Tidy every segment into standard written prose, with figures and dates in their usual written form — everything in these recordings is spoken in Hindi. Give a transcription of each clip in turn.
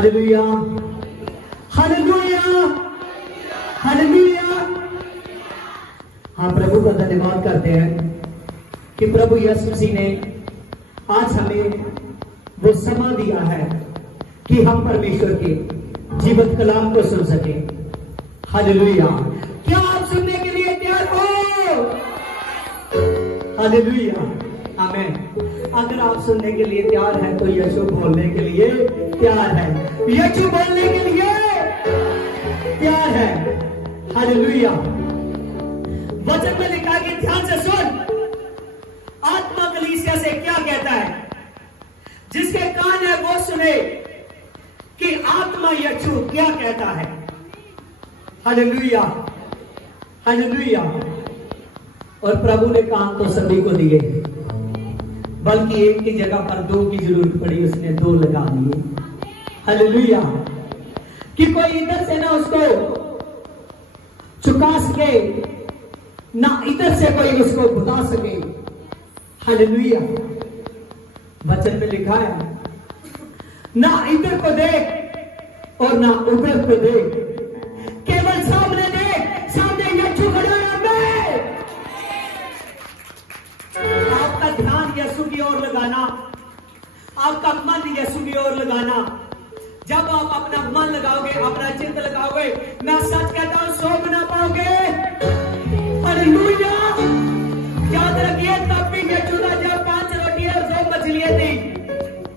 Hallelujah, hallelujah, hallelujah. हाँ, प्रभु का धन्यवाद करते हैं कि प्रभु यीशु मसीह ने आज हमें वो समय दिया है कि हम परमेश्वर के जीवंत कलाम को सुन सके। हालेलुया। क्या आप सुनने के लिए तैयार हो? हालेलुया, आमीन। अगर आप सुनने के लिए तैयार हैं तो यीशु बोलने के लिए तैयार है, यीशु बोलने के लिए तैयार है। हालेलुया। वचन में लिखा है कि ध्यान से सुन, आत्मा कलीसिया से क्या कहता है। जिसके कान है वो सुने कि आत्मा यीशु क्या कहता है। Hallelujah, hallelujah. और प्रभु ने कान तो सभी को दिए, बल्कि एक की जगह पर दो की जरूरत पड़ी, उसने दो लगा दिए। हालेलुया। कि कोई इधर से ना उसको चुका सके, ना इधर से कोई उसको भुला सके। हालेलुया। वचन में लिखा है, ना इधर को देख और ना उधर को देख, केवल सामने देख। सामने यीशु खड़ा है। आपका ध्यान यीशु की ओर लगाना, आपका मन यीशु की ओर लगाना। जब आप अपना मन लगाओगे, अपना चित्त लगाओगे, मैं सच कहता हूं, सो बना पाओगे। हालेलुया। याद रखिए, तब भी यीशु ने जब 5 रोटी और 2 मछलियां दी,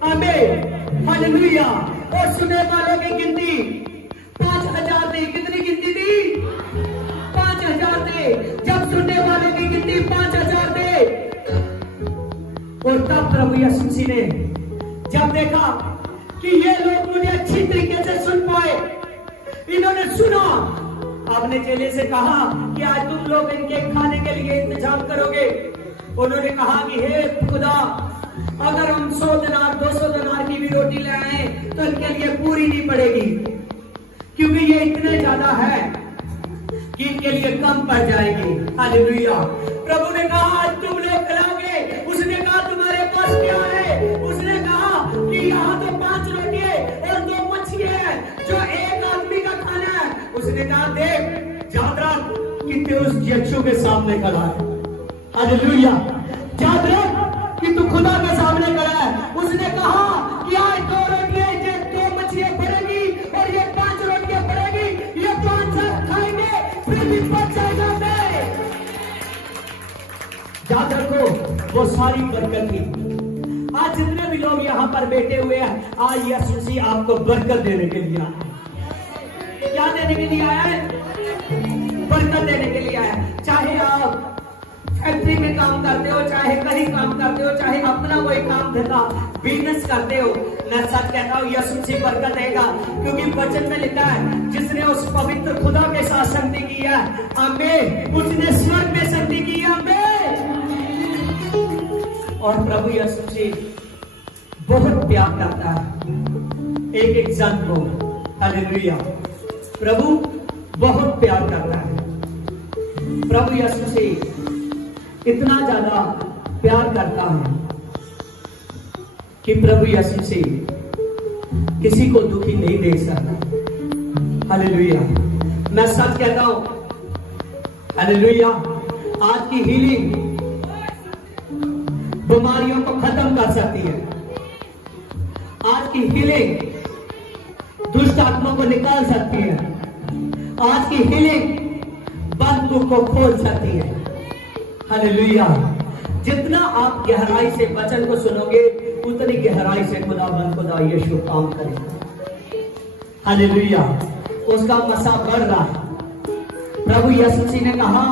आमीन, हालेलुया। और सुनने वालों की गिनती 5000 थी। कितनी गिनती थी? 5000 थे। जब सुनने वालों की गिनती 5000 थे, और तब प्रभु यीशु मसीह ने जब देखा कि ये लोग मुझे अच्छी तरीके से सुन पाए, इन्होंने सुना, आपने चेले से कहा कि आज तुम लोग इनके खाने के लिए इंतजाम करोगे। उन्होंने कहा कि हे खुदा, अगर हम 100 दिनार 200 दिनार की भी रोटी ले आए तो इनके लिए पूरी नहीं पड़ेगी, क्योंकि ये इतने ज्यादा है कि इनके लिए कम पड़ जाएगी। हालेलुया। प्रभु ने कहा आज तुम लोग खिलाओगे। उसने कहा तुम्हारे पास क्या है? उसने कहा कि यहाँ तो 5 रोटी और 2 मछली है, जो एक आदमी का खाना है। उसने कहा देख, याद रख कि तू उस यीशु के सामने खड़ा है। हालेलुया। याद रख कि तू खुदा के सामने खड़ा है। उसने कहा कि आज 2 रोटियां, 2 मछलियां पड़ेगी और ये 5 रोटियां पड़ेगी। ये 5 साथ खाएंगे, फिर भी बच जाएगा। याद रखो, वो सारी बरकत थी। आज जितने भी लोग यहाँ पर बैठे हुए हैं, आज यीशु मसीह आपको बरकत देने के लिए आया है। क्या देने के लिए आया है? बरकत देने के लिए आया है। चाहे आप फैक्ट्री में काम करते हो, चाहे कहीं काम करते हो, चाहे अपना कोई काम धंधा बिजनेस करते हो, मैं सच कहता हूँ यीशु मसीह बरकत देगा। क्योंकि वचन में लिखा है, जिसने उस पवित्र खुदा के साथ संगति की है, आमीन, उसने स्वर्ग में संगति की है। आमीन। और प्रभु यीशु मसीह बहुत प्यार करता है एक जन को। हालेलुया। प्रभु बहुत प्यार करता है। प्रभु यीशु मसीह इतना ज्यादा प्यार करता है कि प्रभु यीशु मसीह किसी को दुखी नहीं देख सकता। हालेलुया। मैं सच कहता हूं, हालेलुया, आज की हीलिंग बीमारियों को खत्म कर सकती है। आज की हीलिंग दुष्ट आत्मा को निकाल सकती है। आज की हीलिंग बंद मुख को खोल सकती है। हालेलुया। जितना आप गहराई से वचन को सुनोगे, उतनी गहराई से खुदा यीशु काम करेगा। हालेलुया। उसका मसा बढ़ रहा है। प्रभु यीशु मसीह ने कहा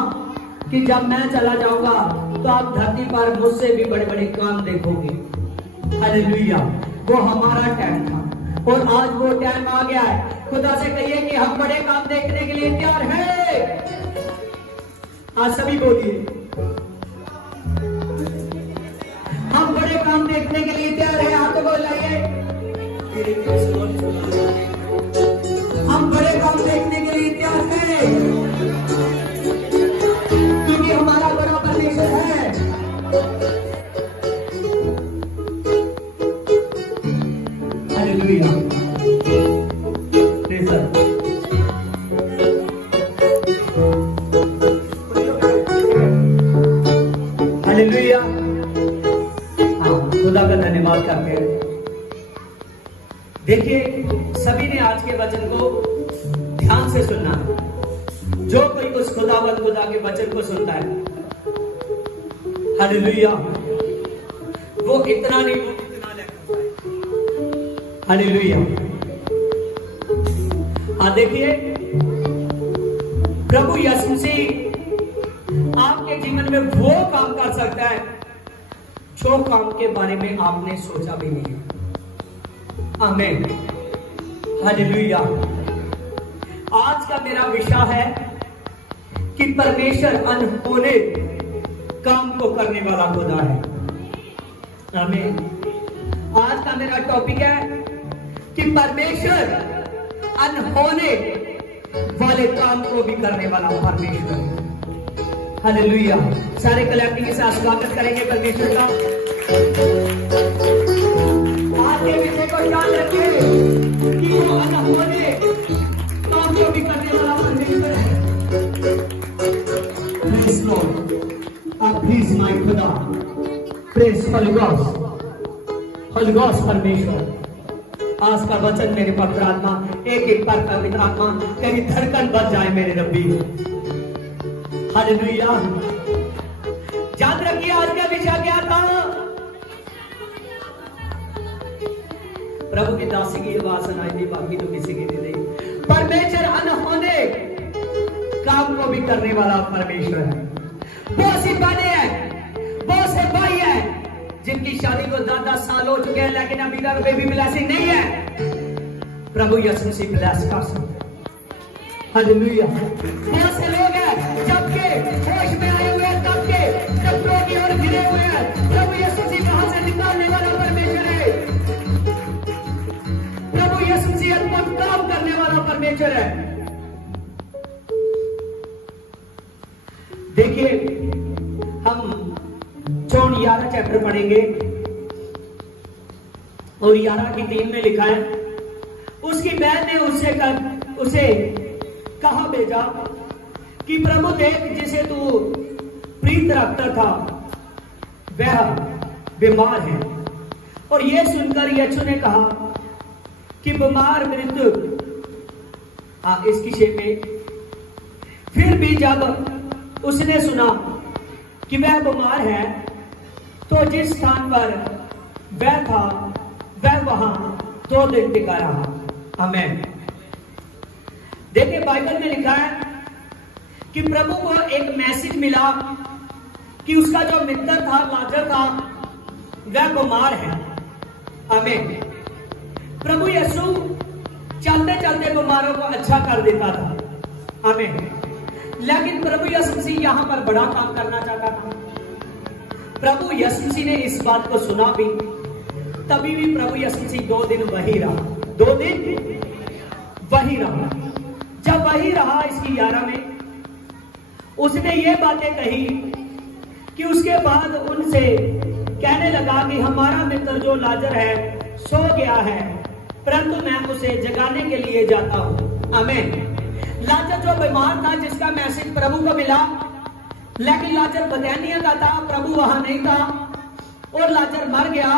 कि जब मैं चला जाऊंगा तो आप धरती पर मुझसे भी बड़े बड़े काम देखोगे। हालेलुया। वो हमारा टाइम था और आज वो टाइम आ गया है। खुदा से कहिए कि हम बड़े काम देखने के लिए तैयार हैं। आज सभी बोलिए, हम बड़े काम देखने के लिए तैयार हैं। हाथ को लाइए। हम बड़े काम देखने के लिए तैयार हैं, क्योंकि हमारा बड़ा परमेश्वर है। हालेलुया। हालेलुया। हाँ, खुदा का धन्यवाद करते हैं। देखिए, सभी ने आज के वचन को ध्यान से सुनना है। जो कोई उस खुदावंद खुदा के वचन को सुनता है, हालेलुया, वो इतना नहीं, वो कितना लेता है। हालेलुया। हाँ, देखिए, प्रभु यीशु मसीह आपके जीवन में वो काम कर सकता है जो काम के बारे में आपने सोचा भी नहीं है। आमीन, हालेलुया। आज का मेरा विषय है कि परमेश्वर अनहोने काम को करने वाला खुदा है। आमीन। आज का मेरा टॉपिक है कि परमेश्वर अनहोने वाले काम को भी करने वाला परमेश्वर है। हालेलुया। सारे कलेक्टिव के साथ स्वागत करेंगे परमेश्वर का। आपके विषय को याद रखिए कि वो अनहोने काम को भी करने वाला परमेश्वर है। Praise Lord. आप प्लीज माय खुदा, प्रेज़ होली गॉस्ट परमेश्वर। आज का वचन मेरे पवित्र आत्मा, एक एक बार पवित्र आत्मा तेरी धड़कन बच जाए मेरे रब्बी। हालेलुया। याद रखिए आज का विषय क्या था। प्रभु की दासी की आवाज सुनाई दी, बाकी तो किसी की नहीं रही। परमेश्वर अनहोने काम को भी करने वाला परमेश्वर है। बहुत सी बहनें हैं, बहुत से भाई हैं जिनकी शादी को 10 साल हो चुके हैं, लेकिन अभी तक बेबी ब्लेसिंग नहीं है। प्रभु यीशु मसीह ब्लेस कर सकते। हालेलुया। बहुत से लोग हैं जबकि होश में आए हुए हैं, तब के कब्रों की ओर गिरे हुए हैं। प्रभु यीशु मसीह वहां से निकालने वाला परमेश्वर है। प्रभु यीशु मसीह अद्भुत काम करने वाला परमेश्वर है। देखिए, हम जॉन 11 चैप्टर पढ़ेंगे और 11 की 3 में लिखा है, उसकी बहन ने उसे कहा भेजा कि प्रभु देख, जिसे तू प्रीत रखता था वह बीमार है। और यह सुनकर यीशु ने कहा कि बीमार मृत्यु इसकी शेप में। फिर भी जब उसने सुना कि वह बीमार है, तो जिस स्थान पर वह था वह वहां 2 दिन टिका रहा। आमीन। देखिए, बाइबल में लिखा है कि प्रभु को एक मैसेज मिला कि उसका जो मित्र था, लाजर था, वह बीमार है। आमीन। प्रभु यीशु चलते चलते बीमारों को अच्छा कर देता था। आमीन। लेकिन प्रभु यीशु मसीह यहां पर बड़ा काम करना चाहता था। प्रभु यीशु मसीह ने इस बात को सुना भी, तभी भी प्रभु यीशु मसीह 2 दिन वही रहा। 2 दिन वही रहा। जब वही रहा, इसकी 11 में उसने ये बातें कही कि उसके बाद उनसे कहने लगा कि हमारा मित्र जो लाजर है सो गया है, परंतु मैं उसे जगाने के लिए जाता हूं। आमीन। लाजर जो बीमार था, जिसका मैसेज प्रभु को मिला, लेकिन लाजर बथानिया का था, प्रभु वहां नहीं था और लाजर मर गया।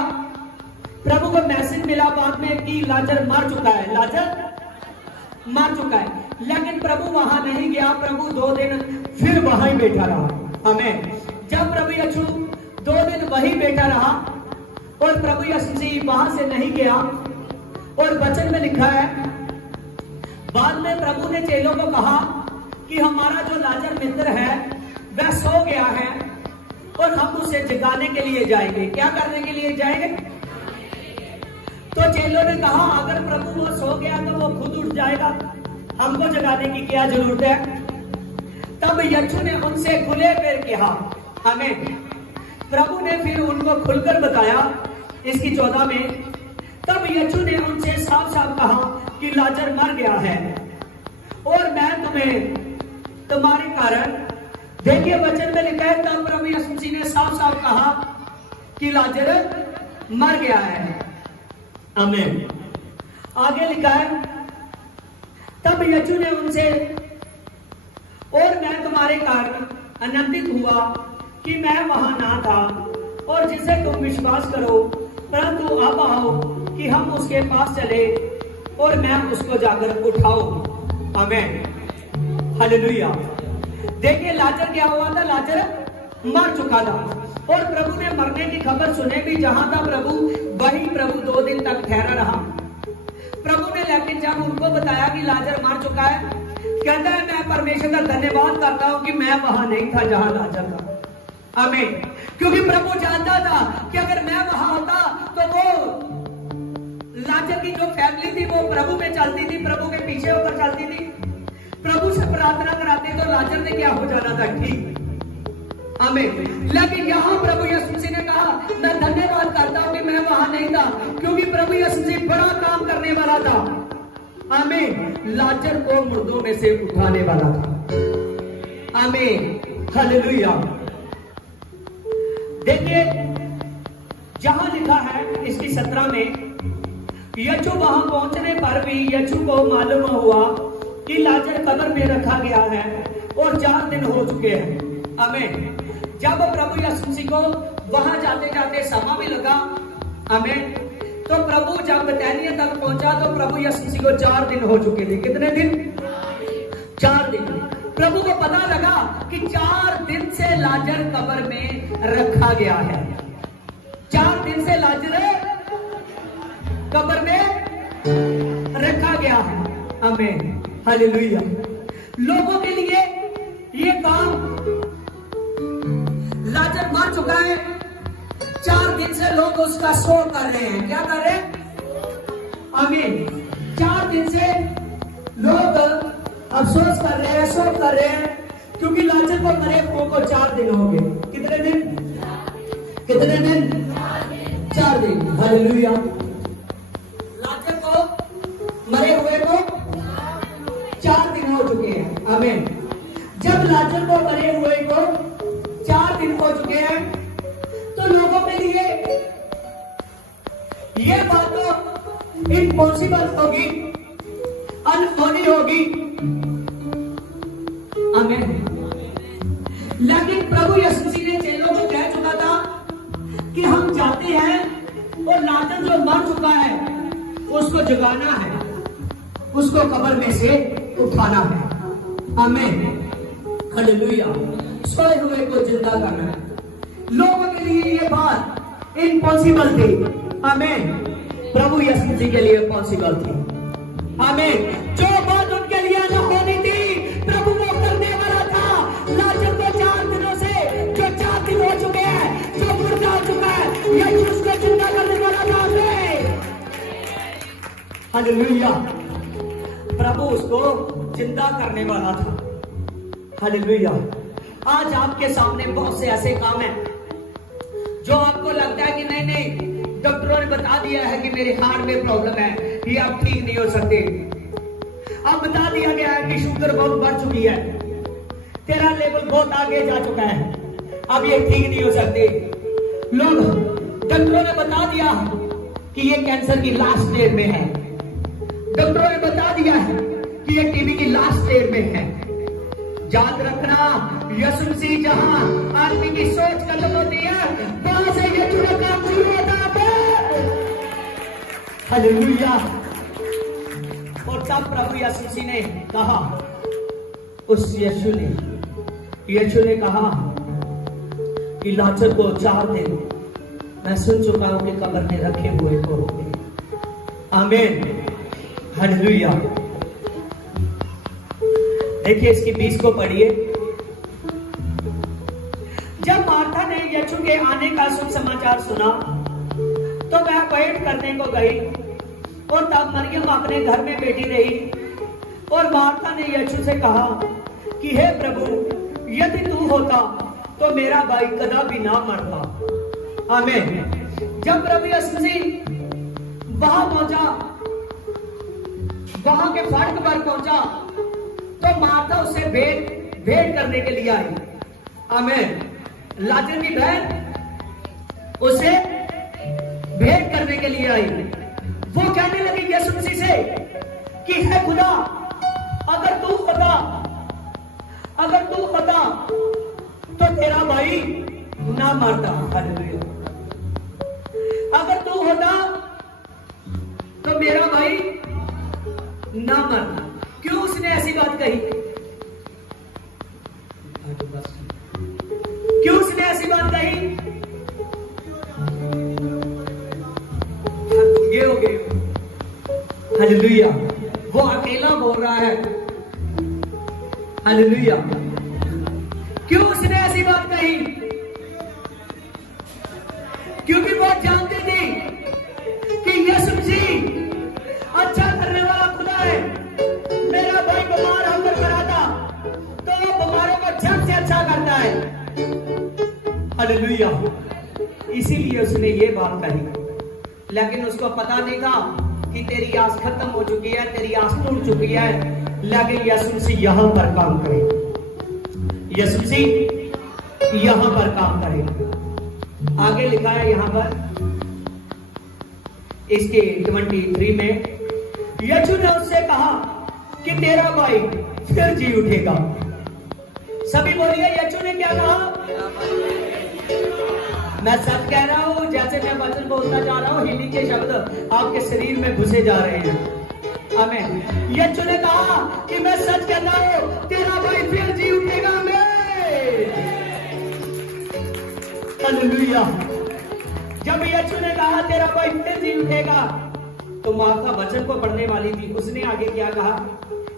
प्रभु को मैसेज मिला बाद में कि लाजर मर चुका है, लाजर मर चुका है, लेकिन प्रभु वहां नहीं गया। प्रभु 2 दिन फिर वहां ही बैठा रहा। आमीन। जब प्रभु यीशु 2 दिन वही बैठा रहा और प्रभु यीशु जी वहां से नहीं गया, और वचन में लिखा है, बाद में प्रभु ने चेलों को कहा कि हमारा जो लाजर मित्र है वह सो गया है और हम उसे जगाने के लिए जाएंगे। क्या करने के लिए जाएंगे? तो चेलों ने कहा, अगर प्रभु वो सो गया तो वो खुद उठ जाएगा, हमको जगाने की क्या जरूरत है। तब यीशु ने उनसे खुले पैर कहा। हमें प्रभु ने फिर उनको खुलकर बताया, इसकी 14 में, तब यीशु ने उनसे साफ साफ कहा कि लाजर मर गया है और मैं तुम्हें तुम्हारे कारण, देखिए वचन में लिखा है, तब प्रभु यीशु मसीह ने साफ साफ कहा कि लाजर मर गया है। आमीन। आगे लिखा है, तब यीशु ने उनसे, और मैं तुम्हारे कारण आनंदित हुआ कि मैं वहां ना था और जिसे तुम विश्वास करो, परंतु अब आओ कि हम उसके पास चले और मैं उसको जाकर उठाऊं। आमीन, हालेलुया। देखिए लाजर क्या हुआ था, लाजर मर चुका था और प्रभु ने मरने की खबर सुने भी जहां था प्रभु, वहीं प्रभु 2 दिन तक ठहरा रहा। प्रभु ने लेकिन जब उनको बताया कि लाजर मर चुका है, कहता है मैं परमेश्वर का धन्यवाद करता हूं कि मैं वहां नहीं था जहां लाजर था। आमीन, क्योंकि प्रभु जानता था कि अगर मैं वहां होता तो वो लाजर की जो फैमिली थी वो प्रभु में चलती थी, प्रभु के पीछे होकर चलती थी, प्रभु से प्रार्थना कराते तो लाजर ने क्या हो जाना था, ठीक। आमीन। लेकिन यहाँ प्रभु यीशु मसीह ने कहा मैं धन्यवाद करता हूं कि मैं वहां नहीं था, क्योंकि प्रभु यीशु मसीह बड़ा काम करने वाला था। आमीन, लाजर को मुर्दों में से उठाने वाला था। आमीन, हालेलुया। देखिए जहां लिखा है इसकी 17 में, यीशु वहां पहुंचने पर भी यीशु को मालूम हुआ कि लाजर कब्र में रखा गया है और 4 दिन हो चुके हैं। आमीन। जब प्रभु यीशु मसीह को वहां जाते जाते समय भी लगा, आमीन, तो प्रभु जब बैतनिय्याह तक पहुंचा तो प्रभु यीशु मसीह को 4 दिन हो चुके थे। कितने दिन? 4 दिन। प्रभु को पता लगा कि 4 दिन से लाजर कब्र में रखा गया है। 4 दिन से लाजर कब्र में रखा गया है। आमीन, हालेलुया। लोगों के लिए ये काम, लाजर मर चुका है, 4 दिन से लोग उसका शोक कर रहे हैं। क्या कर रहे हैं? आमीन। 4 दिन से लोग अफसोस कर रहे हैं, शोक कर रहे हैं, क्योंकि लाजर को मरे हुए को 4 दिन हो गए। कितने दिन? कितने दिन? 4 दिन। हालेलुया। लाजर को मरे हुए को 4 दिन हो चुके हैं। आमीन। जब लाजर को मरे हुए को 4 दिन हो चुके हैं तो लोगों के लिए ये बात तो इम्पॉसिबल होगी, अनहोनी होगी। आमीन। लेकिन प्रभु यीशु मसीह ने चेलों को कह चुका था कि हम जाते हैं और लाजर जो मर चुका है उसको जगाना है, उसको कब्र में से उठाना है। आमीन, हालेलुया। सोए हुए को जिंदा करना है। लोगों के लिए ये बात इम्पॉसिबल थी। आमीन। प्रभु यीशु मसीह के लिए पॉसिबल थी। आमीन। जो बात उनके लिए न होनी थी प्रभु वो करने वाला था। लाजर को 4 दिनों से, जो 4 दिन हो चुके हैं, जो मुर्दा हो चुका है, यीशु उसको जिंदा करने वाला था। हालेलुया। प्रभु उसको जिंदा करने वाला था। हालेलुया। आज आपके सामने बहुत से ऐसे काम हैं जो आपको लगता है कि नहीं नहीं, डॉक्टरों ने बता दिया है कि मेरे हार्ट में प्रॉब्लम है, ये आप ठीक नहीं हो सकते। अब बता दिया गया है कि शुगर बहुत बढ़ चुकी है, तेरा लेवल बहुत आगे जा चुका है, अब ये ठीक नहीं हो सकते। लोग, डॉक्टरों ने बता दिया कि ये कैंसर की लास्ट स्टेज में है, डॉक्टरों ने बता दिया है कि ये टीबी की लास्ट स्टेज में है। याद रखना, यीशु मसीह जहां आदमी की सोच गलत होती है वहां से ये चुरा काम शुरू होता है। हालेलुया। और तब प्रभु यीशु मसीह ने कहा, उस यीशु ने कहा कि लाजर को 4 दिन मैं सुन चुका हूं कि कब्र में रखे हुए को। आमीन, हालेलुया। देखिए इसकी 20 को पढ़िए। जब मार्था ने यीशु के आने का शुभ समाचार सुना तो वह वेट करने को गई और तब मरियम अपने घर में बैठी रही। और मार्था ने यीशु से कहा कि हे प्रभु, यदि तू होता तो मेरा भाई कदापि ना मरता। आमीन। जब प्रभु यीशु मसीह वहां पहुंचा, वहां के फाटक पर पहुंचा, तो मार्था उससे भेंट करने के लिए आई। आमीन। लाजर की बहन उसे भेंट करने के लिए आई। वो कहने लगी यीशु मसीह से कि हे खुदा, अगर तू होता तो तेरा भाई ना मरता। हालेलुया। अगर तू होता तो मेरा भाई ना मरता। क्यों उसने ऐसी बात कही? क्यों उसने ऐसी बात कही? ये हो गए। हालेलुया। वो अकेला बोल रहा है। हालेलुया। क्यों उसने ऐसी बात कही? क्योंकि वो जानते थे कि यीशु मसीह अच्छा करने वाला खुदा है। मेरा भाई बीमार होकर पड़ा था तो वो बीमारों को झट से अच्छा करता है। हालेलुया। इसीलिए उसने ये बात कही। लेकिन उसको पता नहीं था कि तेरी आस खत्म हो चुकी है, तेरी आस टूट चुकी है। लेकिन यीशु मसीह यहां पर काम करे। यीशु मसीह यहां पर काम करे। आगे लिखा है यहां पर इसके 23 में, यीशु ने उससे कहा कि तेरा भाई फिर जी उठेगा। सभी बोलिए, यीशु ने क्या कहा? मैं सच कह रहा हूं, जैसे मैं वचन बोलता जा रहा हूं, हीलिंग के शब्द आपके शरीर में घुसे जा रहे हैं। आमीन। यीशु ने कहा कि मैं सच कहता हूं, तेरा भाई फिर जी उठेगा। हालेलुया। जब यीशु ने कहा तेरा भाई फिर जी उठेगा, तो मार्था वचन को पढ़ने वाली थी। उसने आगे क्या कहा?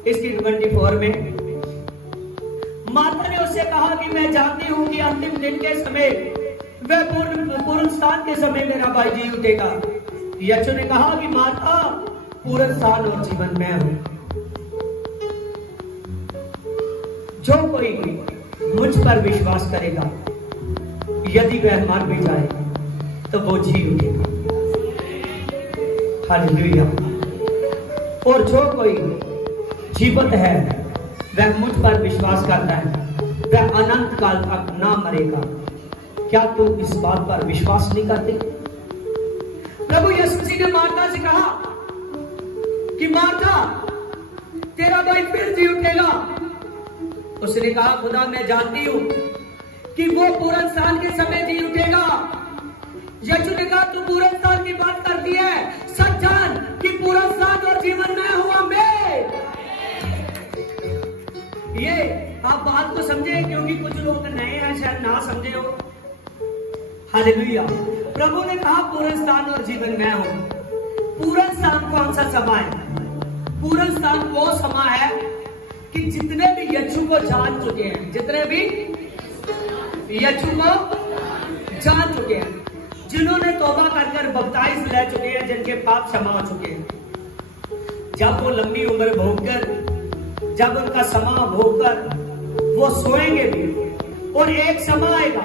इसकी 24 में मार्था ने उससे कहा कि मैं जानती हूं कि अंतिम दिन के समय वह पुनरुत्थान के समय मेरा भाई जी उठेगा। यीशु ने कहा कि मार्था, पुनरुत्थान और जीवन मैं हूं। जो कोई मुझ पर विश्वास करेगा, यदि वह मर भी जाए तो वो जी उठेगा। हालेलुया। और जो कोई जीवित है वह मुझ पर विश्वास करता है, वह अनंत काल तक ना मरेगा। क्या तू इस बात पर विश्वास नहीं करते? प्रभु यीशु मसीह ने मार्था से कहा कि मार्था, तेरा भाई फिर जी उठेगा। उसने कहा, खुदा मैं जानती हूं कि वो पुनरुत्थान के समय जी उठेगा। यीशु ने कहा, तू पुनरुत्थान की बात करती है, सच जान कि पुनरुत्थान और जीवन में हुआ मैं। ये आप बात को समझे, क्योंकि कुछ लोग नए हैं, शायद ना समझे हो। हालेलुया। प्रभु ने कहा पुनरुत्थान और जीवन मैं हूं। पुनरुत्थान कौन सा समय है? पुनरुत्थान वो समय है कि जितने भी यीशु को जान चुके हैं, जितने भी यीशु को जान चुके हैं, जिन्होंने तौबा कर बपतिस्म ले चुके हैं, जिनके पाप क्षमा हो चुके हैं, जब वो लंबी उम्र भोगकर, जब उनका समा भोगकर वो सोएंगे भी, और एक समय आएगा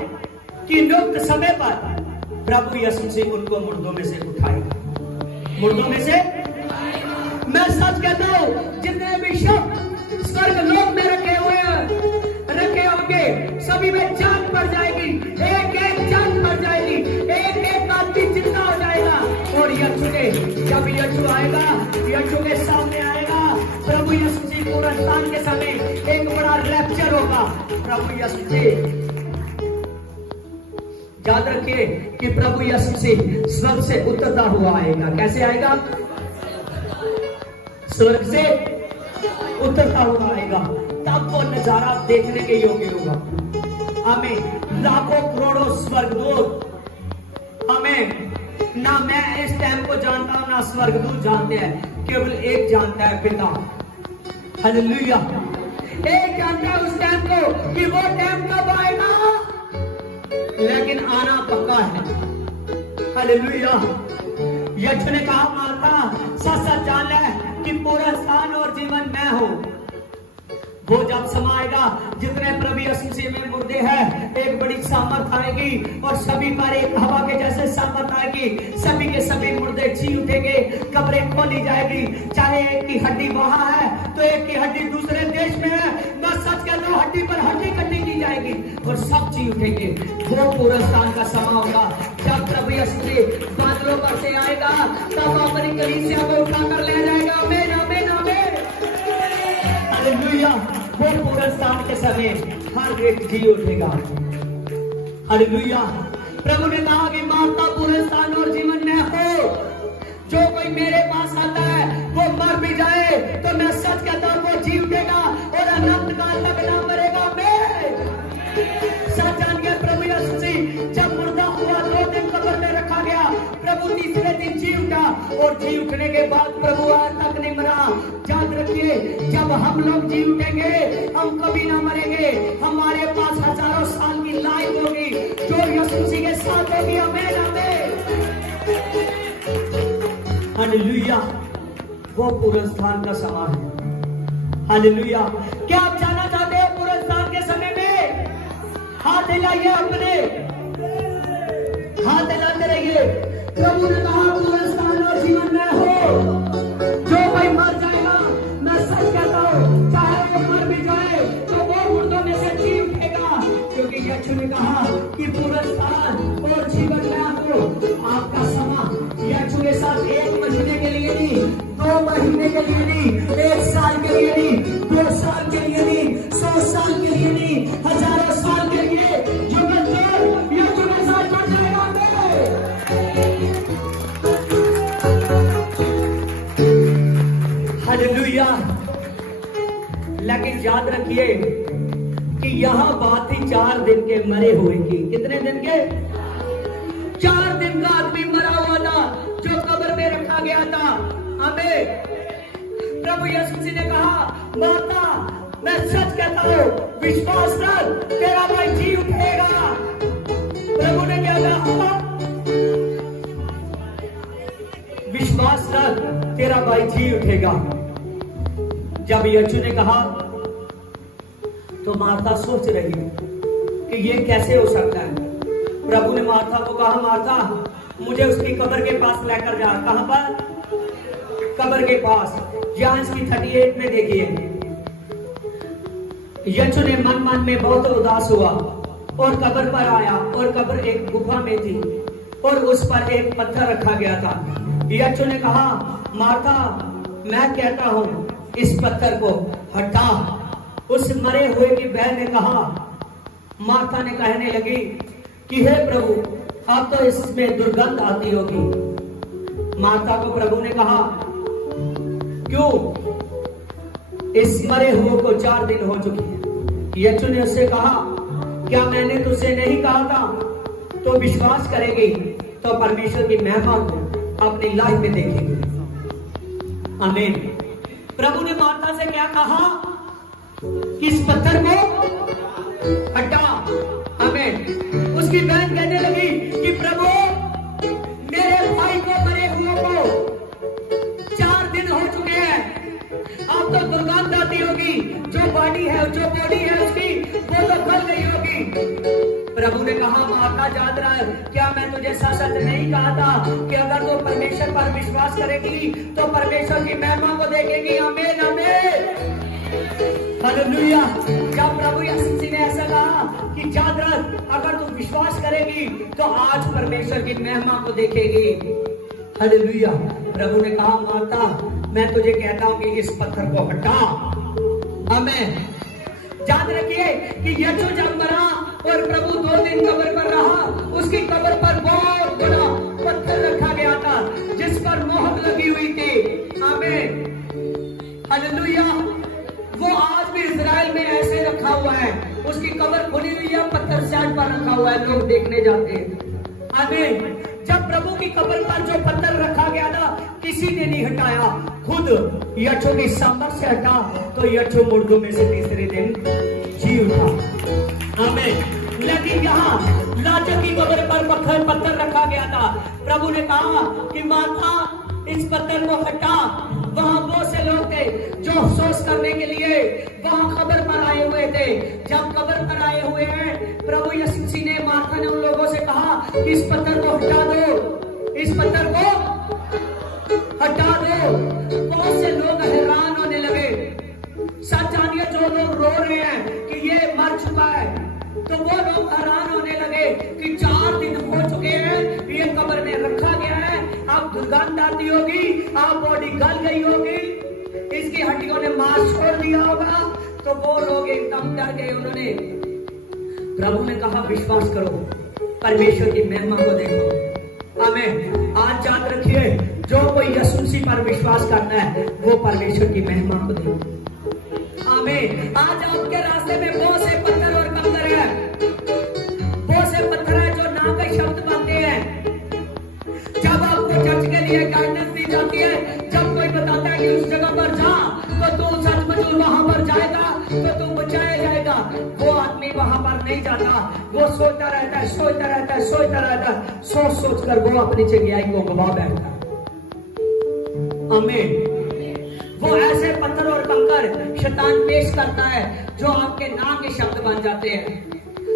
कि नियुक्त समय पर प्रभु यीशु मसीह उनको मुर्दों में से उठाएगा। मुर्दों में से मैं सच कहता हूं, जितने भी शब्द स्वर्ग लोक में रखे हुए रखे होंगे, सभी में जान पड़ जाएगी। एक एक जान पड़ जाएगी, एक एक आदमी जिंदा हो जाएगा। और यीशु ने, जब यीशु आएगा, यीशु के सामने आएगा, प्रभु यीशु जी पुनरुत्थान के समय एक बड़ा रैप्चर होगा। प्रभु यीशु जी, याद रखिए कि प्रभु यीशु से स्वर्ग से उतरता हुआ आएगा। कैसे आएगा? स्वर्ग से उतरता हुआ आएगा। तब वो नजारा देखने के योग्य होगा। हमें लाखों करोड़ों स्वर्गदूत, हमें ना मैं इस टाइम को जानता हूं, ना स्वर्गदूत जानते हैं, केवल एक जानता है, पिता। हालेलुया। एक जानता है उस टाइम को कि वो टाइम कब आएगा, लेकिन आना पक्का है। हालेलुया। यीशु ने कहा, मार्था सच सच जान ले कि पुनरुत्थान और जीवन मैं हूं। वो जब समाएगा, जितने प्रभु यीशु मसीह में मुर्दे हैं, एक बड़ी सामर्थ आएगी और सभी पर एक हवा के जैसे सामर्थ आएगी। सभी के सभी मुर्दे जी उठेंगे, कब्रें खोली जाएगी। चाहे एक की हड्डी वहां है तो एक की हड्डी दूसरे देश में है, मैं सच कहता हूं, हड्डी पर हड्डी कटी की जाएगी और सब जी उठेंगे। वो पुनरुत्थान का समय होगा जब प्रभु यीशु मसीह बादलों पर से आएगा, तब अपनी कलीसिया को उठाकर ले जाएगा। आमीन, आमीन, आमीन। हालेलुया। वो पुनरुत्थान के समय हर एक जी उठेगा। हालेलुया। प्रभु ने कहा कि माता पुनरुत्थान और जीवन में हो, जो कोई मेरे पास आता है वो मर भी जाए तो मैं सच कहता हूं वो जी उठेगा और अनंत काल तक ना मरेगा। मैं सच जान गया प्रभु यीशु मसीह जब मुर्दा हुआ 2 दिन कब्र में रखा गया, प्रभु तीसरे दिन जी उठा और जी उठने के बाद प्रभु आज तक नहीं मरा। याद रखिए, जब हम लोग जी उठेंगे हम कभी ना मरेंगे। हमारे पास हजारों साल की लाइफ होगी जो यीशु मसीह के साथ होगी। आमीन आमीन हालेलुया। वो पुनरुत्थान का सवाल है। हालेलुया। क्या आप जाना चाहते हो पुनरुत्थान के समय में? हाथ हिलाइए, अपने हाथ हिलाते रहिए। प्रभु ने कहा पुनरुत्थान और जीवन में हो, जो कोई मर जाएगा, मैं सच कहता हूं चाहे वो मर भी जाए तो वो मुर्दों में से जी उठेगा, क्योंकि यीशु ने कहा कि पुनरुत्थान और जीवन में हो। आपका समय यीशु के साथ 1 महीने के लिए नहीं, 2 महीने के लिए नहीं, 1 साल के लिए नहीं, 2 साल के लिए नहीं, 100 साल के लिए नहीं, हजारों साल के लिए जीवन तो यीशु के साथ बढ़ जाएगा। हालेलुया। लेकिन याद रखिए कि यहाँ बात थी 4 दिन के मरे हुए की। कितने दिन के? 4 दिन का आदमी मरा हुआ था जो कब्र में रखा गया था। हमें प्रभु यीशु मसीह ने कहा माता मैं सच कहता हूं विश्वास रख, तेरा भाई जी उठेगा। प्रभु ने क्या कहा? विश्वास रख, तेरा भाई जी उठेगा। जब यीशु ने कहा तो मार्था सोच रही कि ये कैसे हो सकता है। प्रभु ने मार्था को कहा मार्था मुझे उसकी कब्र के पास लेकर जा। कहां पर? कब्र के पास। यहां इसकी 38 में देखिए, यीशु ने मन मन में बहुत उदास हुआ और कब्र पर आया और कब्र एक गुफा में थी और उस पर एक पत्थर रखा गया था। यीशु ने कहा मार्था मैं कहता हूं इस पत्थर को हटा। उस मरे हुए की बहन ने कहा, मार्था ने कहने लगी कि हे प्रभु अब तो इसमें दुर्गंध आती होगी। मार्था को प्रभु ने कहा क्यों? इस मरे हुए को 4 दिन हो चुके हैं। यीशु ने उससे कहा क्या मैंने तुझसे नहीं कहा था? तो विश्वास करेगी तो परमेश्वर की महिमा को अपनी लाइफ में देखेगी। आमीन। प्रभु ने मार्था से क्या कहा? किस पत्थर को हटा। आमीन। उसकी बहन कहने लगी कि प्रभु मेरे भाई को मरे हुए को 4 दिन हो चुके हैं, अब तो दुर्गंध आती होगी, जो बॉडी है उसकी वो तो गल गई होगी। प्रभु ने कहा माता याद रहा है क्या मैं तुझे सच नहीं कहा था कि अगर तू परमेश्वर पर विश्वास करेगी तो परमेश्वर की महिमा को देखेगी। आमीन आमीन हालेलुया। जब प्रभु यीशु मसीह ने ऐसा कहा कि याद रख अगर तू विश्वास करेगी तो आज परमेश्वर की महिमा को देखेगी। हालेलुया। प्रभु ने कहा माता मैं तुझे कहता हूं कि इस पत्थर को हटा। आमीन। याद रखिए कि यीशु जब मरा और प्रभु 2 दिन कब्र पर रहा, उसकी कब्र पर बहुत बड़ा पत्थर रखा गया था जिस पर मोहर लगी हुई थी। आमीन हालेलुया। वो आज भी इजराइल में ऐसे रखा हुआ है, उसकी कब्र खुली हुई है, पत्थर साइड पर रखा हुआ है, लोग देखने जाते हैं। आमीन। जब प्रभु की कब्र पर जो पत्थर रखा गया था किसी ने नहीं हटाया, खुद यीशु की सामर्थ से हटा तो यीशु मुर्दों में से तीसरे दिन जी उठा। आमीन। लेकिन यहाँ लाजर की कब्र पर पत्थर रखा गया था। प्रभु ने कहा कि माता इस पत्थर को हटा। वहां बहुत से लोग थे जो अफसोस करने के लिए वहां कब्र पर आए हुए थे। जब कब्र पर आए हुए हैं प्रभु यीशु मसीह ने मार्था ने उन लोगों से कहा कि इस पत्थर को हटा दो, इस पत्थर को हटा दो। बहुत से लोग हैरान होने लगे। सच जानिए जो लोग रो रहे हैं कि ये मर चुका है, तो वो लोग हैरान होने लगे कि 4 दिन हो चुके हैं, ये कब्र में रखा गया है, अब दुर्गंध आती होगी, अब बॉडी गल गई होगी, इसकी हड्डियों ने मांस छोड़ दिया होगा। तो वो लोग एकदम डर गए। उन्होंने प्रभु ने कहा विश्वास करो परमेश्वर की महिमा को देखो। आमीन। आज याद रखिए, जो कोई यीशु मसीह पर विश्वास करता है वो परमेश्वर की महिमा को देखो। आमीन। आज आपके रास्ते में बहुत से पत्थर और कंकर है, बहुत से पत्थर है जो ना के शब्द बनते हैं। जब आपको चर्च के लिए गाइडेंस दी जाती है, जब कोई बताता है कि उस जगह पर जा, तो तू सचमुच वहां पर जाएगा तो तू बचाया जाएगा, वो आदमी वहां पर नहीं जाता। वो सोचता रहता है, सोचता रहता है, सोचता रहता है, सोच सोच कर वो अपनी जगह को गवा बैठता है। आमीन। वो ऐसे पत्थर और कंकर शैतान पेश करता है जो आपके ना के शब्द बन जाते हैं।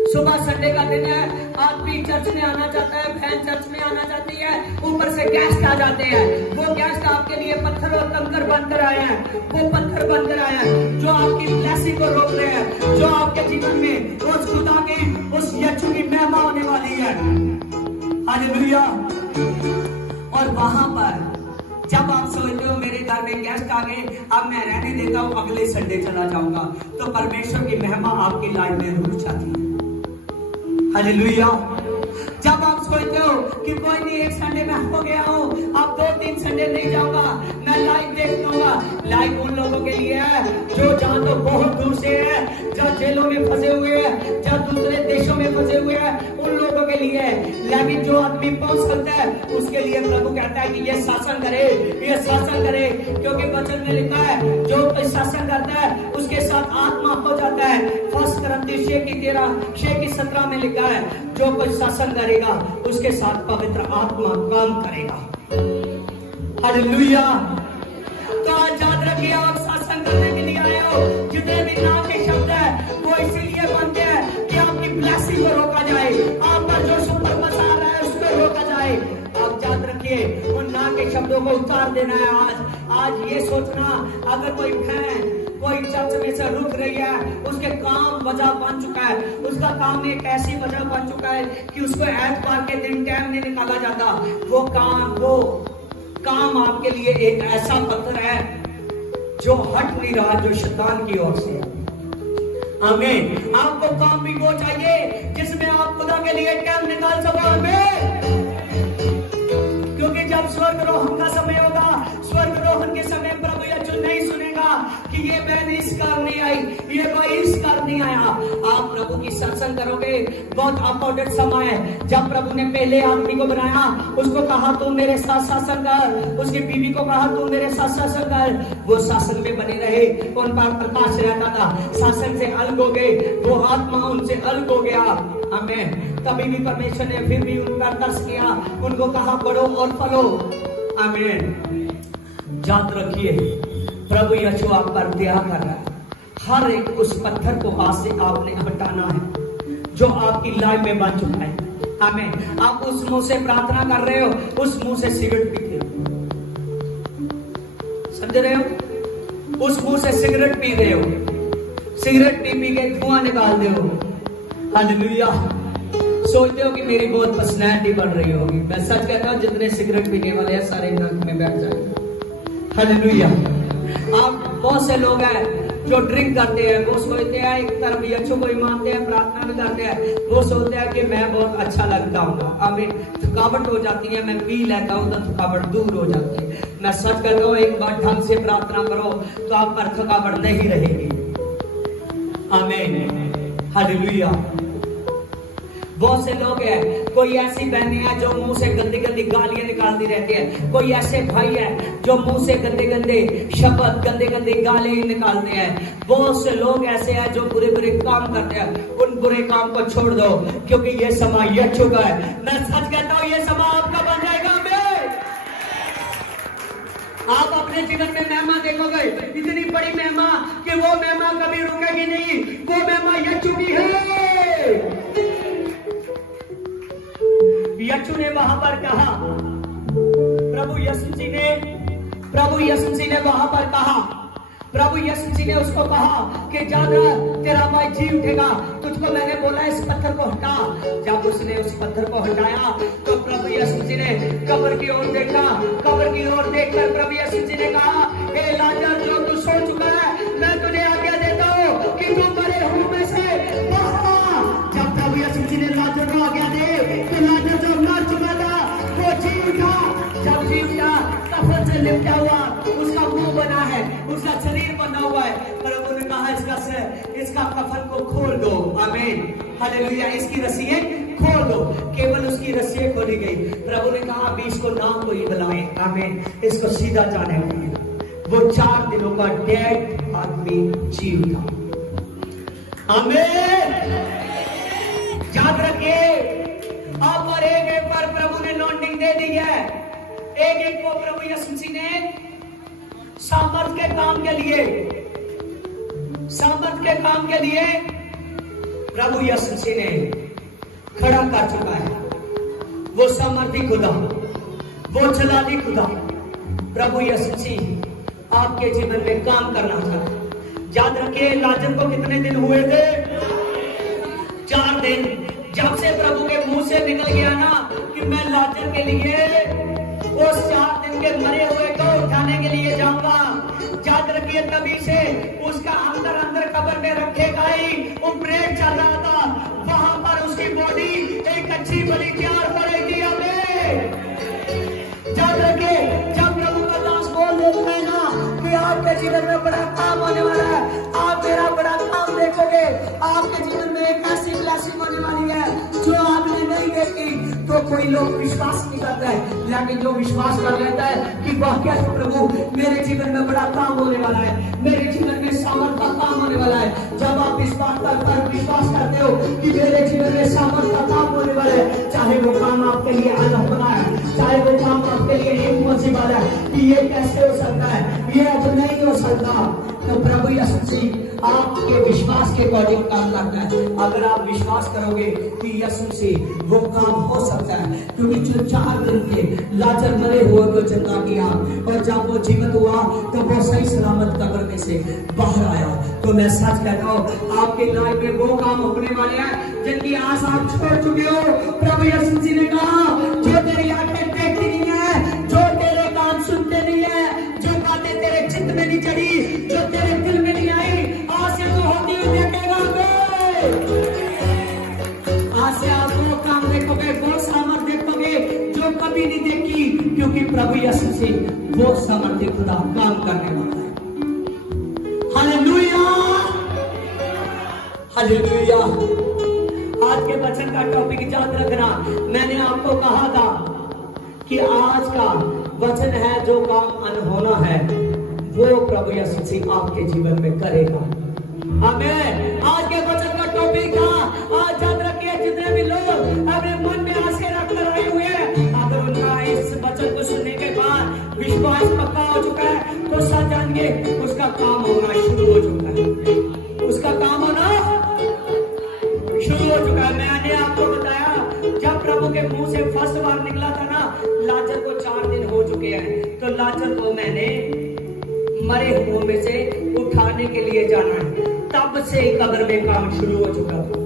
सुबह संडे का दिन है, आदमी चर्च में आना चाहता है, बहन चर्च में आना चाहती है, ऊपर से गेस्ट आ जाते हैं। वो गेस्ट आपके लिए पत्थर और कंकर बनकर आए हैं, वो पत्थर बनकर आए हैं जो आपकी ब्लेसिंग को रोक रहे हैं, जो आपके जीवन में उस खुदा की, उस यीशु की महिमा होने वाली है। हालेलुया। और वहां पर जब आप सोचते हो मेरे घर में गेस्ट आ गए, अब मैं रहने देता हूँ, अगले संडे चला जाऊंगा, तो परमेश्वर की महिमा आपकी लाइफ में रुक जाती है। हालेलुया। जब आप सोचते हो कि कोई नहीं, एक संडे में हो गया हूँ, अब 2-3 संडे नहीं जाऊंगा, मैं लाइव देख लूंगा। लाइव उन लोगों के लिए है जो जहाँ तो बहुत दूर से है, जो जेलों में फंसे हुए हैं, जो दूसरे देशों में फंसे हुए हैं, उन लोगों के लिए है। लेकिन जो आदमी पहुंच सकता है उसके लिए प्रभु कहता है कि ये शासन करे, ये शासन करे, क्योंकि वचन में लिखा है जो कोई शासन करता है उसके साथ आत्मा हो जाता है। 1 कुरिन्थियों 6:13-17 में लिखा है, जो कोई शासन करेगा उसके साथ पवित्र आत्मा काम करेगा। हालेलुया। तो आज याद रखिए, आप शासन करने के लिए आए हो। जितने भी ना के शब्द है वो इसीलिए बनते हैं कि आपकी ब्लेसिंग को रोका जाए, आप पर जो सुपर मसा आ रहा है उसको रोका जाए। आप याद रखिए, उन ना के शब्दों को उतार देना है। आज ये सोचना, अगर कोई बहन कोई चर्च में से रुक रही है, उसके काम वजह बन चुका है, उसका काम एक ऐसी वजह बन चुका है कि उसको एतवार के दिन टाइम नहीं निकाला जाता। वो काम आपके लिए एक ऐसा पत्थर है जो हट नहीं रहा, जो शैतान की ओर से। आमीन। आपको काम भी वो चाहिए जिसमें आप खुदा के लिए टाइम निकाल सको। आमीन। क्योंकि जब स्वर्गारोहण का समय होगा, स्वर्गारोहण के समय प्रभु यीशु नहीं सुनेगा कि ये बहन इस कार नहीं आई, ये कोई इस कार नहीं आया। आप प्रभु की सत्संग करोगे। बहुत अपॉइंटेड समय है। जब प्रभु ने पहले आदमी को बनाया, उसको कहा तू मेरे साथ शासन कर, उसकी बीवी को कहा तू मेरे साथ शासन कर। वो शासन में बने रहे, उन पर प्रकाश रहता था, शासन से अलग हो गए, वो आत्मा उनसे अलग हो गया। आमीन। तभी भी परमेश्वर ने फिर भी उन पर तरस किया, उनको कहा बढ़ो और फलो। आमीन। याद रखिए, प्रभु यीशु आप पर दया कर रहा है। हर एक उस पत्थर को हाथ से आपने हटाना है जो आपकी लाइफ में बन चुका है। आमीन। आप उस मुंह से प्रार्थना कर रहे हो, उस मुंह से सिगरेट पीते हो, समझ रहे हो? उस मुंह से सिगरेट पी रहे हो, सिगरेट पी के धुआं निकाल दे हो। हालेलुया। सोचते हो कि मेरी बहुत पर्सनैलिटी बढ़ रही होगी। मैं सच कहता हूं, जितने सिगरेट पीने वाले हैं सारे नरक में बैठ जाएंगे। हालेलुया। आप बहुत से लोग हैं जो ड्रिंक करते हैं, वो सोचते हैं एक तरफ यीशु को ही मानते हैं, प्रार्थना भी करते हैं, वो सोचते हैं कि मैं बहुत अच्छा लगता हूँ। हमें थकावट हो जाती है, मैं पी लेता हूँ तो थकावट दूर हो जाती है। मैं सच कहता हूँ, एक बार ढंग से प्रार्थना करो तो आप पर थकावट नहीं रहेगी। आमीन। हालेलुया। बहुत से लोग हैं, कोई ऐसी बहनें हैं जो मुंह से गंदी गंदी गालियां निकालती रहती है, कोई ऐसे भाई है जो मुंह से गंदे गंदे शब्द, गंदे गंदे गाली निकालते हैं। बहुत से लोग ऐसे हैं जो बुरे बुरे काम करते हैं। उन बुरे काम को छोड़ दो, क्योंकि ये समय ये चुका है। मैं सच कहता हूँ, ये समय आपका बन जाएगा। आप अपने जीवन में महिमा देखोगे, इतनी बड़ी महिमा कि वो महिमा कभी रुकेगी नहीं। वो महिमा ये चुकी है। यीशु ने वहां पर कहा, प्रभु यीशु जी ने वहां पर कहा, प्रभु यीशु जी ने उसको कहा कि जाना, तेरा भाई जी उठेगा, तुझको मैंने बोला इस पत्थर को हटा। जब उसने उस पत्थर को हटाया तो प्रभु यीशु जी ने कब्र की ओर देखा। कब्र की ओर देखकर प्रभु यीशु जी ने कहा, हे लाजर, जो तू सो चुका है, मैं तुझे आज्ञा देता हूँ कि तू मरे हुए में से बाहर आ। जब प्रभु यीशु जी ने लाजर को आज्ञा दे इसका शरीर बना हुआ है, प्रभु ने कहा इसका कफन को खोल दो। आमीन, हालेलुया। इसकी रस्सियां खोल दो। केवल उसकी रस्सियां खोली गई। प्रभु ने कहा अभी इसको नाम को ही बुलाए। आमीन, इसको सीधा जाने लगे। वो 4 दिनों का डेड आदमी जी उठा। आमीन, याद रखिए आप और एक पर प्रभु ने लॉन्डिंग दे दी है। एक को प्रभु यीशु मसीह ने सामर्थ के काम के लिए प्रभु यीशु मसीह ने खड़ा कर चुका है। वो सामर्थी खुदा, वो जलाली खुदा प्रभु यीशु मसीह आपके जीवन में काम करना चाहता है। याद रखिए लाजर को कितने दिन हुए थे? 4 दिन। जब से प्रभु के मुंह से निकल गया ना कि मैं लाजर के लिए उस 4 दिन के मरे हुए को उठाने के लिए जाऊंगा, याद रखिए तभी से उसका अंदर कब्र में रखेगा ही वो ब्रेक चल रहा था। वहां पर उसकी बॉडी एक अच्छी बड़ी तैयार पड़ेगी। हमें याद रखिए जब प्रभु का दास बोल देता है ना कि आपके जीवन में बड़ा काम होने वाला है, आप मेरा बड़ा काम देखोगे, आपके जीवन में एक ऐसी ब्लेसिंग होने वाली है जो आपने नहीं देखी। तो कोई लोग विश्वास नहीं करता है, लेकिन जो विश्वास कर लेता है कि वाह क्या प्रभु मेरे जीवन में बड़ा काम होने वाला है, मेरे जीवन में सामर्थ का काम होने वाला है। जब आप इस बात पर विश्वास करते हो कि मेरे जीवन में सामर्थ का काम होने वाला है, चाहे वो काम आपके लिए अनहोना है, चाहे वो काम आपके लिए इम्पॉसिबल है कि ये कैसे हो सकता है, ये अब नहीं हो सकता, तो प्रभु यीशु मसीह आपके विश्वास के अकॉर्डिंग काम करता है। अगर आप विश्वास करोगे कि यीशु मसीह वो काम हो सकता है, क्योंकि जो 4 दिन के लाजर मरे हुए को जिंदा किया और जब वो जीवित हुआ तो वो सही सलामत कब्र में से बाहर आया। तो मैं सच कहता हूँ आपके लाइफ में वो काम होने वाले हैं जिनकी आस आप छोड़ चुके हो। प्रभु यीशु मसीह ने कहा जो तेरी आंखें देखती नहीं है, जो तेरे कान सुनते नहीं है, जो बातें तेरे चित्त में नहीं चढ़ी, जो तेरे दिल में नहीं आई, आज से तो होती हुई देखेगा। आज से आप वो काम देखोगे, वो सामर्थ देखोगे जो कभी नहीं देखी, क्योंकि प्रभु यीशु मसीह वो सामर्थ्य खुदा काम करने वाला है। Hallelujah, hallelujah. आज के वचन का टॉपिक याद रखना, मैंने आपको कहा था कि आज का वचन है जो काम अनहोना है वो प्रभु यीशु मसीह आपके जीवन में करेगा। आमीन। आज के वचन का टॉपिक था, आज याद रखिए जितने भी लोग अपने मन में आशा रख कर रहे हुए हैं, अगर उनका इस वचन को सुनने के बाद विश्वास पक्का हो चुका है तो सच जानिए उसका काम होना शुरू हो चुका है, उसका काम होना शुरू हो चुका है। मैंने आपको बताया जब प्रभु के मुंह से फर्स्ट बार निकला था ना लाजर को 4 दिन हो चुके हैं, तो लाजर को मैंने मरे हुओं में से उठाने के लिए जाना है। तब से कब्र में काम शुरू हो चुका था।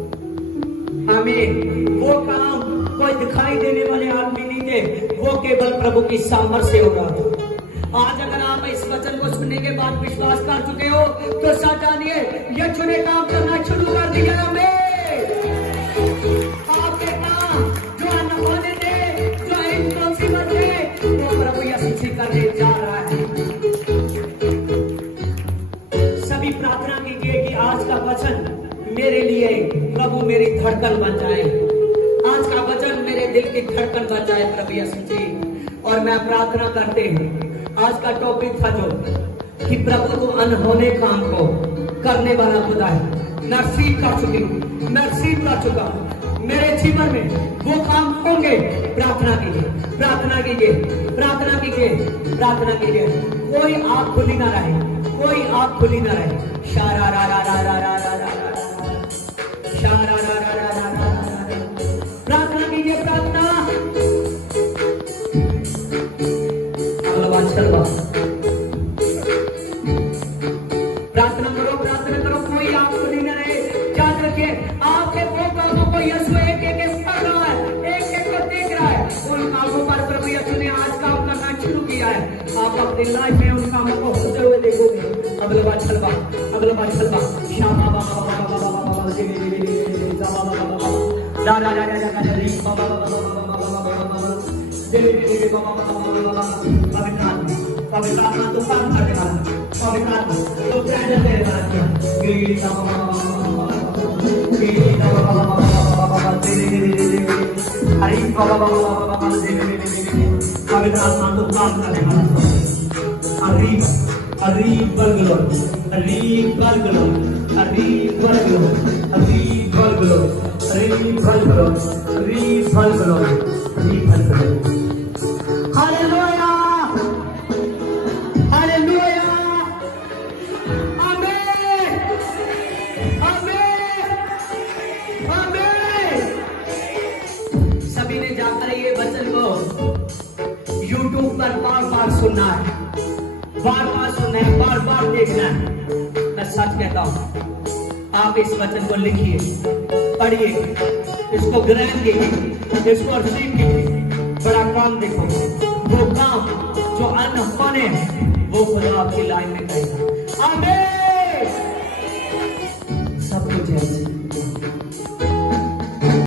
हमें वो काम कोई दिखाई देने वाले आदमी नहीं थे, वो केवल प्रभु की सामर्थ्य से हो रहा था। आज अगर आप इस वचन को सुनने के बाद विश्वास कर चुके हो तो सच जानिए ये छुने काम करना शुरू कर दिया। हमें आपके काम जो अनहोने थे, जो इम्पॉसिबल थे, वो प्रभु यीशु मसीह करने जा रहा है। सभी प्रार्थना कीजिए कि आज का वचन मेरे लिए प्रभु मेरी धड़कन बन जाए, आज का वचन मेरे दिल की धड़कन बन जाए प्रभु यीशु मसीह। और मैं प्रार्थना करते हैं, आज का टॉपिक था जो कि प्रभु तो अनहोने काम को करने वाला खुदा है। मैं सीख कर चुकी हूँ, मैं सीख कर चुका हूँ, मेरे जीवन में वो काम होंगे। प्रार्थना कीजिए, प्रार्थना कीजिए, प्रार्थना कीजिए, प्रार्थना कीजिए। कोई आँख खुली ना रहे, कोई आँख खुली ना रहे। शारा रा रा रा रा रा रा रा शारा रा रा रा रा रा रा। प्रार्थना कीजिए, प्रार्थना। प्रार्थना करो, प्रार्थना करो, कोई आँख खुली ना रहे। याद रखिए आपके वो कामों को यीशु एक एक पढ़ रहा है, एक एक को देख रहा है। उन कामों पर प्रभु यीशु ने आज काम करना शुरू किया है। आप अपनी लाइफ में उन कामों को होते हुए देखोगे। अगला बात छलवा, अगला बात छलवा। श्यामा बाबा बाबा बाबा बाबा ला ला ला ला ला बाबा बाबा बाबा बाबा बाबा पवित्र आत्मा तो काम करने वाला, पवित्र आत्मा तो प्रेजेंट देने वाला क्या? पवित्र आत्मा तो काम करने वाला। Arriba Balgalon, Arriba Balgalon, Arriba Balgalon, Arriba Balgalon, Arriba Balgalon, Arriba Balgalon, Arriba Balgalon. Hallelujah! Hallelujah! Amen! Amen! Amen! सभी ने जाकर ये वचन को YouTube पर बार-बार सुनना है, बार-बार सुनना है, बार-बार देखना है। मैं सच कहता हूं, आप इस वचन को लिखिए, पढ़िए, इसको ग्रहण कीजिए, इसको रिसीव कीजिए, बड़ा काम देखो, वो काम जो अनहोने हैं वो खुदा आपकी लाइन में करेगा। आमीन।